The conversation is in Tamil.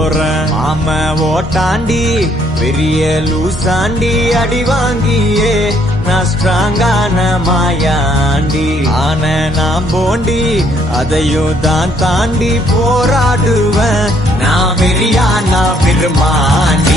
மாம ஓட்டாண்டி பெரிய லூசாண்டி அடி வாங்கியே நான் ஸ்ட்ராங்கான மாயாண்டி ஆன நான் போண்டி அதையும் தான் தாண்டி போராடுவேன் நான் வெறியான பெருமாண்டி